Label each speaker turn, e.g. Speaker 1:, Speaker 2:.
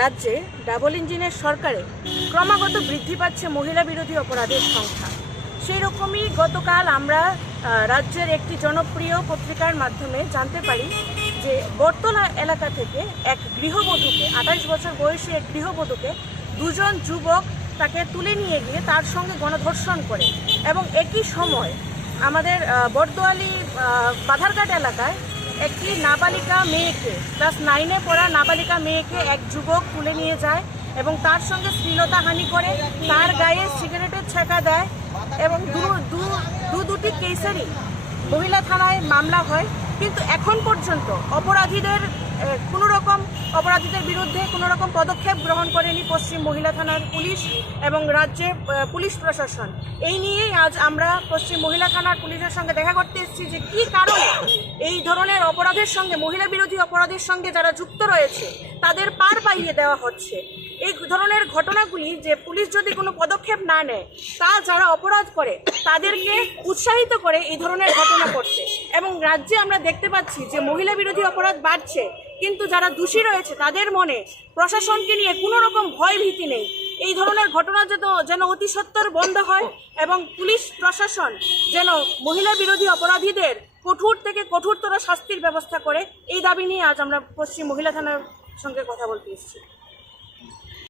Speaker 1: রাজ্যে ডাবল ইঞ্জিনের সরকারে ক্রমাগত বৃদ্ধি পাচ্ছে মহিলা বিরোধী অপরাধের সংখ্যা। সেই রকমই গতকাল আমরা রাজ্যের একটি জনপ্রিয় পত্রিকার মাধ্যমে জানতে পারি যে বর্তলা এলাকা থেকে এক গৃহবধূকে, আঠাশ বছর বয়সী এক গৃহবধূকে দুজন যুবক তাকে তুলে নিয়ে গিয়ে তার সঙ্গে গণধর্ষণ করে এবং একই সময় আমাদের বর্দোয়ালি বাধারঘাট এলাকায় একটি নাবালিকা মেয়েকে ক্লাস নাইনে পড়া নাবালিকা মেয়েকে এক যুবক তুলে নিয়ে যায় এবং তার সঙ্গে শ্লীলতাহানি করে, তার গায়ে সিগারেটের ছেঁকা দেয় এবং দু দুটি কেসেরই মহিলা থানায় মামলা হয়। কিন্তু এখন পর্যন্ত অপরাধীদের কোনো রকম অপরাধীদের বিরুদ্ধে কোনো রকম পদক্ষেপ গ্রহণ করেনি পশ্চিম মহিলা থানার পুলিশ এবং রাজ্যের পুলিশ প্রশাসন। এই নিয়েই আজ আমরা পশ্চিম মহিলা থানার পুলিশের সঙ্গে দেখা করতে এসেছি যে কি কারণে এই ধরনের অপরাধের সঙ্গে মহিলা বিরোধী অপরাধের সঙ্গে যারা যুক্ত রয়েছে, তাদের পার পাইয়ে দেওয়া হচ্ছে। এই ধরনের ঘটনাগুলি যে পুলিশ যদি কোনো পদক্ষেপ না নেয়, তা যারা অপরাধ করে, তাদেরকে উৎসাহিত করে এই ধরনের ঘটনা করতে এবং রাজ্যে আমরা দেখতে পাচ্ছি যে মহিলা বিরোধী অপরাধ বাড়ছে, কিন্তু যারা দোষী রয়েছে, তাদের মনে প্রশাসনকে নিয়ে কোনো রকম ভয় ভীতি নেই। এই ধরনের ঘটনা যেন যেন অতি বন্ধ হয় এবং পুলিশ, প্রশাসন যেন মহিলা বিরোধী অপরাধীদের কঠোর থেকে কঠোরতর শাস্তির ব্যবস্থা করে এই দাবি নিয়ে আজ আমরা পশ্চিম মহিলা থানার সঙ্গে কথা বলতে এসেছি।